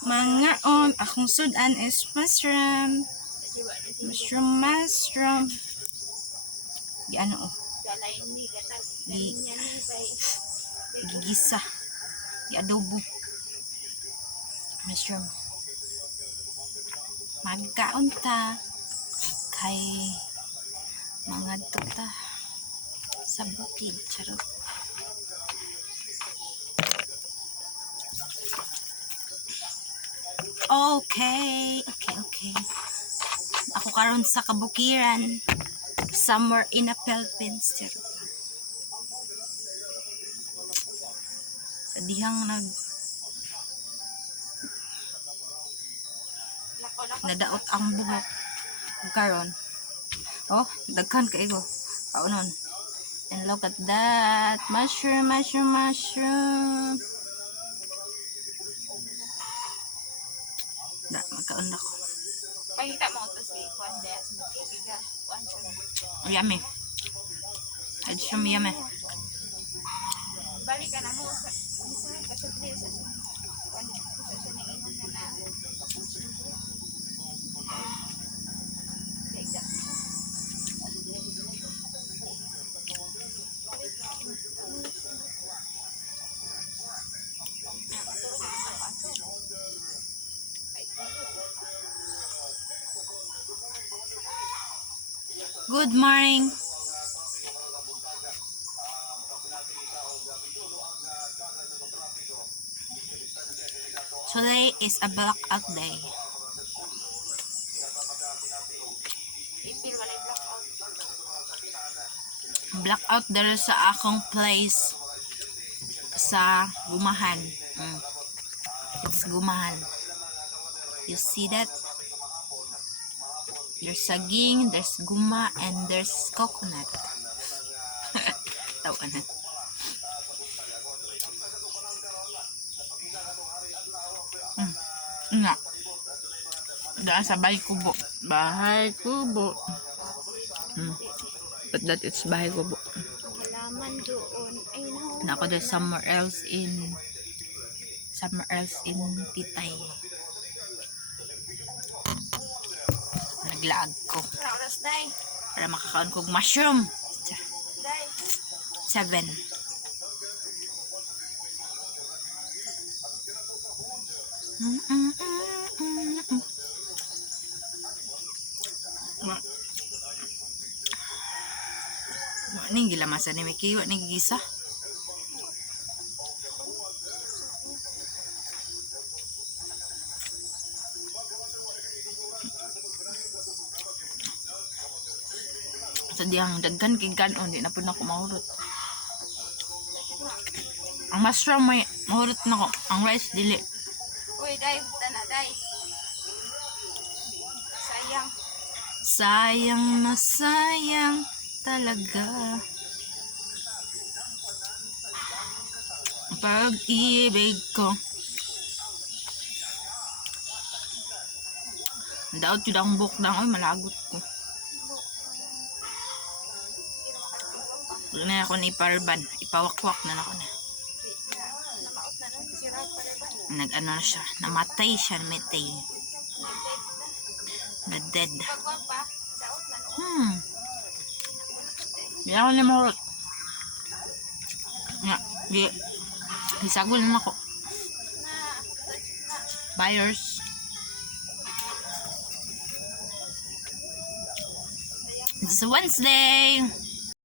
Mga akong sudan is mushroom. Mushroom. Di ano Di gigisa. Di adobo. Mushroom. Magkaon ta kay mga tuta sa bukid. Charot. Okay. Ako karon sa kabukiran. Somewhere in the Philippines. Dihang nadaot ang buhok. Karon. Oh, daghan kaigo. Kaunon. And look at that. Mushroom. Magkaon ako. Pahita mo to si Juan Diaz. Yummy. It's from yummy. Balik ka na mo sa kasudli sa Juan sa ningon na Good morning. Today is a blackout day. Blackout dahil sa akong place sa Gumahan. It's Gumahan. You see that? There's saging, there's guma, and there's coconut. Tawanan. Nga. Daan sa Bahay Kubo. Bahay Kubo. But that it's Bahay Kubo. halaman doon. Ay no. Nako, there's somewhere else in Titay. Naglaag ko Oras day. para makakaon kog mushroom. Day. 7. Ning gilamasan ni Mickey, wa ning gisa. Sa diyang daghan kay ganon, di na pud nako mahurot. Ang mushroom may mahurot nako, ang rice dili. Uy, day, tana day. Sayang. Sayang na sayang talaga pag-ibig ko. Daot yun ang buhok lang. Oy, malagot ko. Huwag na ako na iparban. Ipawakwak na ako na. Nakaot na nun. Sira pa rin ba? Nag-ano na siya. Namatay siya. Namatay. Na-dead. Pagwag pa. Saot na noon. Hindi ako na mahurot. Nga. Di. Isagol na ako. Buyers. It's Wednesday.